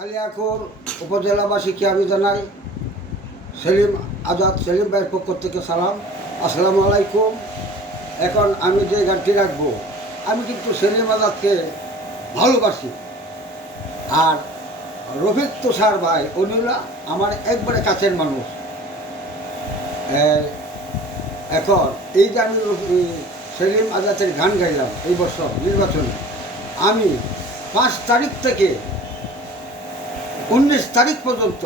কালিয়াকুর উপজেলাবাসীকে আমি জানাই, সেলিম আজাদ, সেলিম ভাইয়ের পক্ষ থেকে সালাম। আসসালামু আলাইকুম। এখন আমি যে গানটি রাখব, আমি কিন্তু সেলিম আজাদকে ভালোবাসি। আর রফিক তুষার ভাই উনিরা আমার একবারে কাছের মানুষ। এখন এই যে আমি সেলিম আজাদের গান গাইলাম এই বছর নির্বাচনে, আমি পাঁচ তারিখ থেকে উনিশ তারিখ পর্যন্ত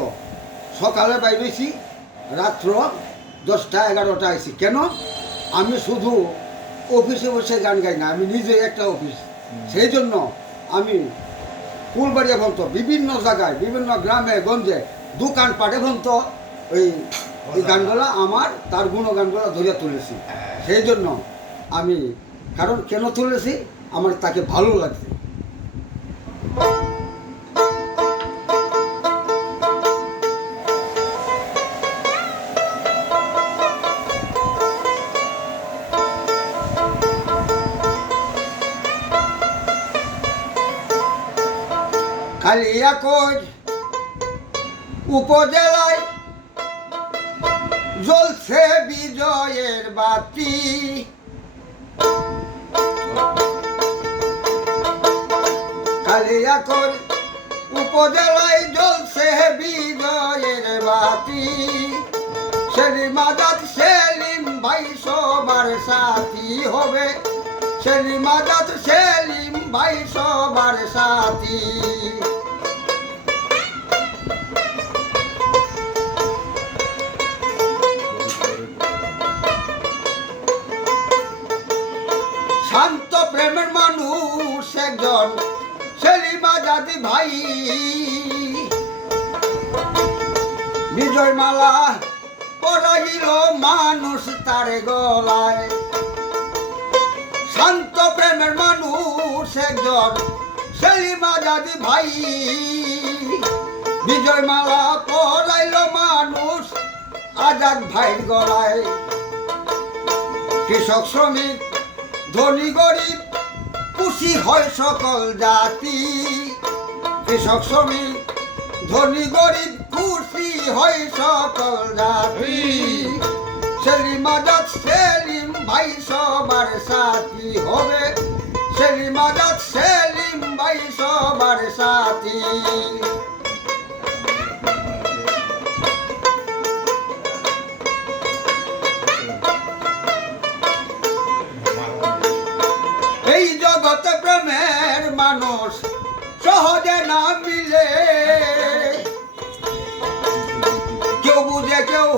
সকালে বাইরেছি রাত্র দশটা এগারোটা আইছি। কেন? আমি শুধু অফিসে বসে গান গাই না আমি নিজে একটা অফিস। সেই জন্য আমি ফুলবাড়িয়া পর্যন্ত বিভিন্ন জায়গায় বিভিন্ন গ্রামে গঞ্জে দোকান পাটে পর্যন্ত ওই গানগুলো আমার তার গুণগানগুলো ধরিয়া তুলেছি। সেই জন্য আমি কারণ কেন তুলেছি? আমার তাকে ভালো লাগছে। কালিয়াকোজ উপজেলায় জ্বলছে বিজয়ের বাতি। কালিয়াকোজ উপজেলায় জ্বলছে বিজয়ের বাতি। সেলিম আজাদ, সেলিম ভাই সবার হবে। সেলিম আজাদ, সেলিম ভাই সবার প্রেমের মানুষ একজন সেলিম জাতি ভাই। বিজয় মালা পরাইল মানুষ তার গলায়। শান্ত প্রেমের মানুষ একজন সেলিম জাতি ভাই। বিজয় মালা পরাইল মানুষ আজাদ ভাইয়ের গলায়। কৃষক শ্রমিক, ধনী গরিব খুশি হয় সকল জাতি। কৃষক শ্রমিক, ধনী, গরিব, খুশি হয় সকল জাতি। সেলিম আজাদ সেলিম ভাই, সবার সাথী হবে। সেলিম আজাদ সেলিম ভাই, সবার সাথী। সহজে না মিলে। কেউ বুঝে কেউ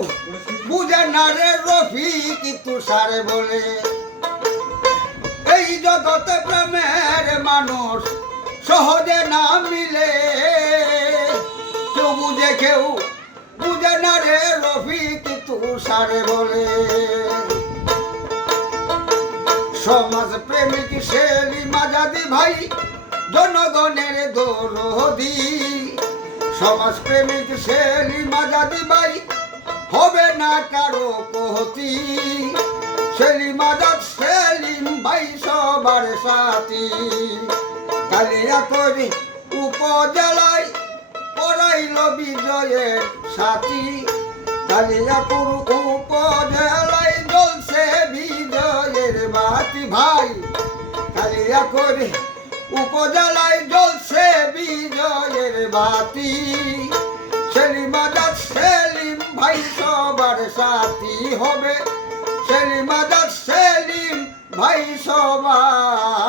বুঝে না রে রফি কিন্তু সারে বলে। এই জগতে প্রেমের মানুষ সহজে না মিলে। কেউ বুঝে কেউ বুঝে না রে রফি কিন্তু সারে বলে। সমাজ প্রেমিক, শেলি মাজাদি ভাই জনগণের দরদি। সমাজ প্রেমিক শেলি মাজাদি ভাই হবে না কারও কহতি সেলিম মাজাদ সেলিম ভাই সবার সাথী। কালিয়া করি উপজেলায় পড়াইল বিজয়ের সাথী। কালিয়াপুর উপজেলায় জ্বলছে বিজয়ের বাতি ভাই। কালিয়াপুর উপজেলায় জ্বলছে বিজয়ের বাতি। সেলিম আজাদ, সেলিম ভাই সবার সাথী হবে। সেলিম আজাদ, সেলিম ভাই সবার